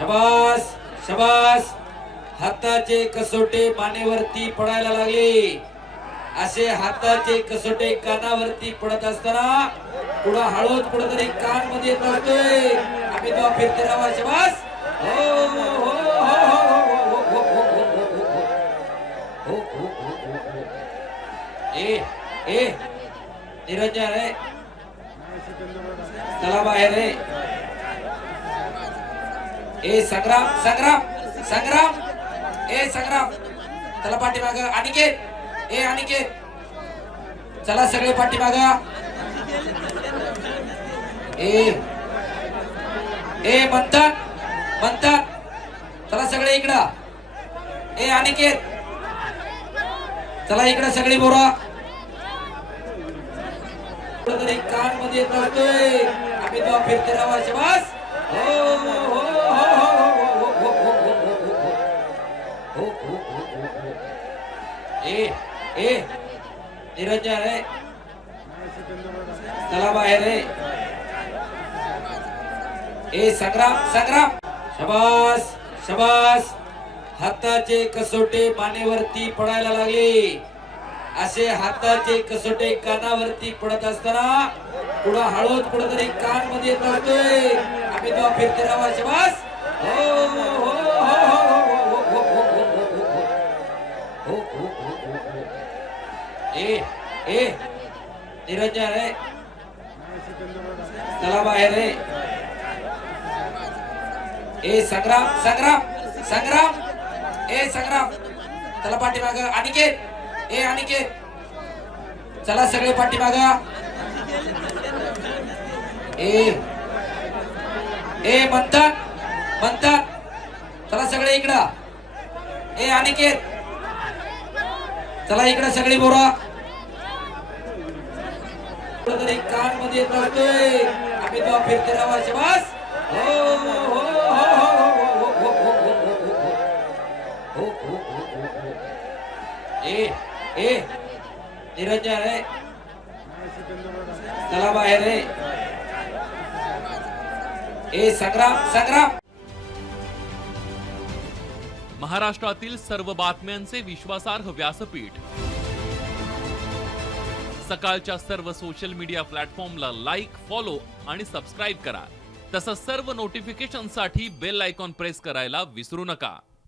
शबास शबास. हाताचे कसोटे मानेवरती पडायला लागले. असे हाताचे कसोटे कानावरती पडत असताना पुढे हळूच कुठेतरी कान मध्ये येत असतोय. आम्ही तो फिरते राहा. शबास. हो हो हो हो हो हो. ए निरंजन रे, चला बाहेर रे. ए संग्राम संग्राम संग्राम. ए संग्राम चला पाठीमाग. अनिकेत ए अनिकेत चला सगळे पाठीमाग. ए म्हणतात म्हणतात चला सगळे इकडं. ए अनिकेत चला इकडं सगळी बोरा. कुठेतरी कान मध्ये येत असतोय. आम्ही तो फिरते राहा. शबास. हो हो हो ए निरंजन रे, चला बाहेर रे. ए संग्राम संग्राम. शबास शबास. हाताचे कसोटे मानेवरती पडायला लागले. असे हाताचे कसोटे कानावरती पडत असताना पुढे हळूच कुठेतरी कान मध्ये येत असतोय. आम्ही तो फिरते राहा. शबास. हो हो ए निरंजन रे, चला बाहेर रे. ए संग्राम संग्राम संग्राम. ए संग्राम चला पाठीमाग. अनिकेत ए अनिकेत चला सगळे पाठीमाग. ए म्हणतात म्हणतात चला सगळे इकडं. ए अनिकेत चला इकडं सगळी बोरा. कुठेतरी कान मध्ये येत असतोय. आम्ही तो फिरते राहा. शबास. हो हो ए निरंजन रे, चला बाहेर रे. ए संग्राम संग्राम. महाराष्ट्रातील सर्व बातम्यांचे विश्वासार्ह व्यासपीठ. सकाळच्या सर्व सोशल मीडिया प्लॅटफॉर्मला लाईक, फॉलो आणि सबस्क्राईब करा. तसंच सर्व नोटिफिकेशनसाठी बेल आयकॉन प्रेस करायला विसरू नका.